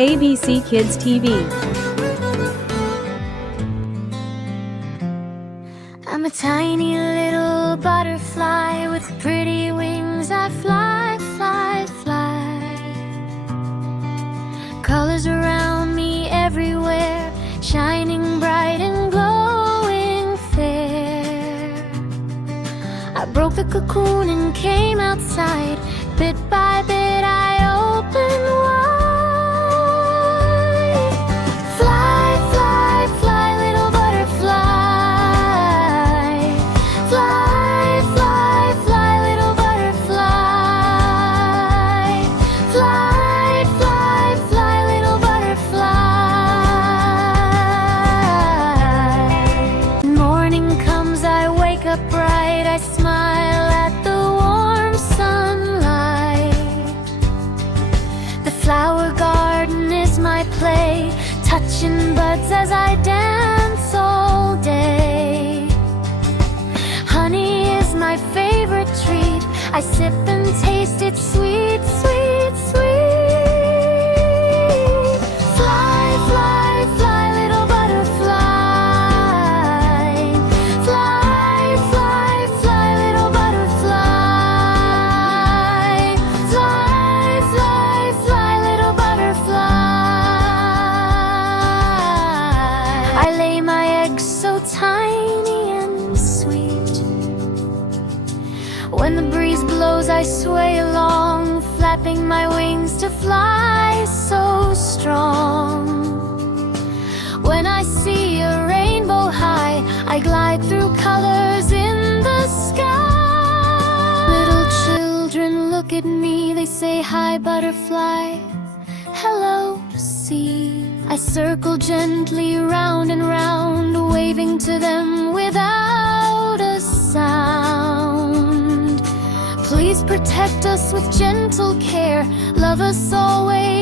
ABC Kids TV. I'm a tiny little butterfly with pretty wings. I fly, fly, fly. Colors around me everywhere, shining bright and glowing fair. I broke the cocoon and came outside. Bit by bit I opened wide. Fly, fly, fly, little butterfly. Fly, fly, fly, little butterfly. Fly, fly, fly, little butterfly. Morning comes, I wake up bright. I smile at the warm sunlight. The flower garden is my play, touching buds as I dance all day. Honey is my favorite treat. I sip and taste it sweet, sweet, sweet. Fly, fly, fly, little butterfly. Fly, fly, fly, little butterfly. Fly, fly, fly, little butterfly. I lay my eggs so tiny and sweet. When the breeze blows, I sway along, flapping my wings to fly so strong. When I see a rainbow high, I glide through colors in the sky. Little children look at me, they say, "Hi, butterfly." "Hello, sea." I circle gently round and round, waving to them without a sound. Please protect us with gentle care, love us always